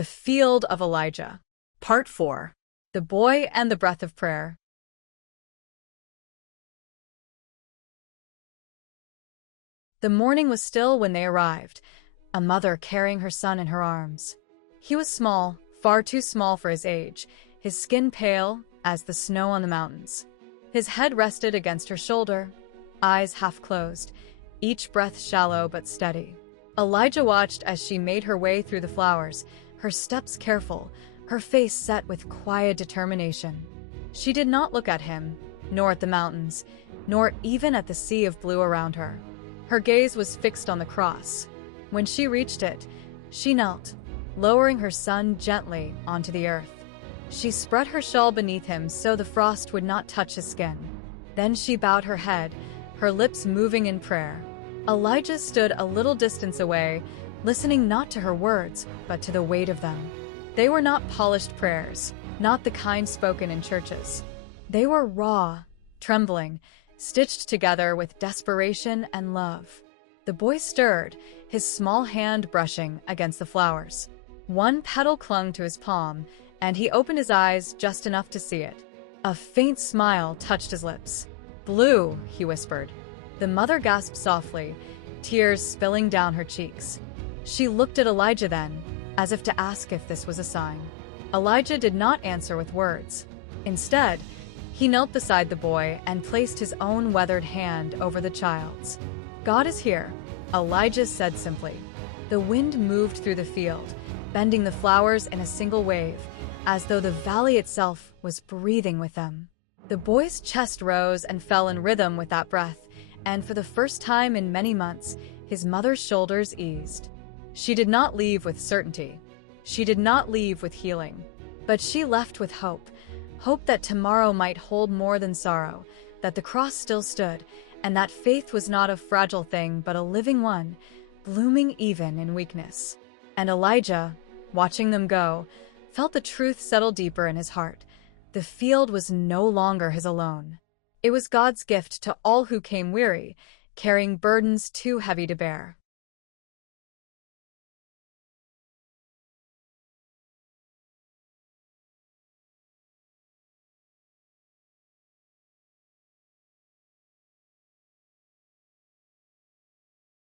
The Field of Elijah. Part 4. The Boy and the Breath of Prayer. The morning was still when they arrived, a mother carrying her son in her arms. He was small, far too small for his age, his skin pale as the snow on the mountains. His head rested against her shoulder, eyes half closed, each breath shallow but steady. Elijah watched as she made her way through the flowers, her steps careful, her face set with quiet determination. She did not look at him, nor at the mountains, nor even at the sea of blue around her. Her gaze was fixed on the cross. When she reached it, she knelt, lowering her son gently onto the earth. She spread her shawl beneath him so the frost would not touch his skin. Then she bowed her head, her lips moving in prayer. Elijah stood a little distance away, listening not to her words, but to the weight of them. They were not polished prayers, not the kind spoken in churches. They were raw, trembling, stitched together with desperation and love. The boy stirred, his small hand brushing against the flowers. One petal clung to his palm, and he opened his eyes just enough to see it. A faint smile touched his lips. "Blue," he whispered. The mother gasped softly, tears spilling down her cheeks. She looked at Elijah then, as if to ask if this was a sign. Elijah did not answer with words. Instead, he knelt beside the boy and placed his own weathered hand over the child's. "God is here," Elijah said simply. The wind moved through the field, bending the flowers in a single wave, as though the valley itself was breathing with them. The boy's chest rose and fell in rhythm with that breath, and for the first time in many months, his mother's shoulders eased. She did not leave with certainty. She did not leave with healing. But she left with hope. Hope that tomorrow might hold more than sorrow, that the cross still stood, and that faith was not a fragile thing but a living one, blooming even in weakness. And Elijah, watching them go, felt the truth settle deeper in his heart. The field was no longer his alone. It was God's gift to all who came weary, carrying burdens too heavy to bear.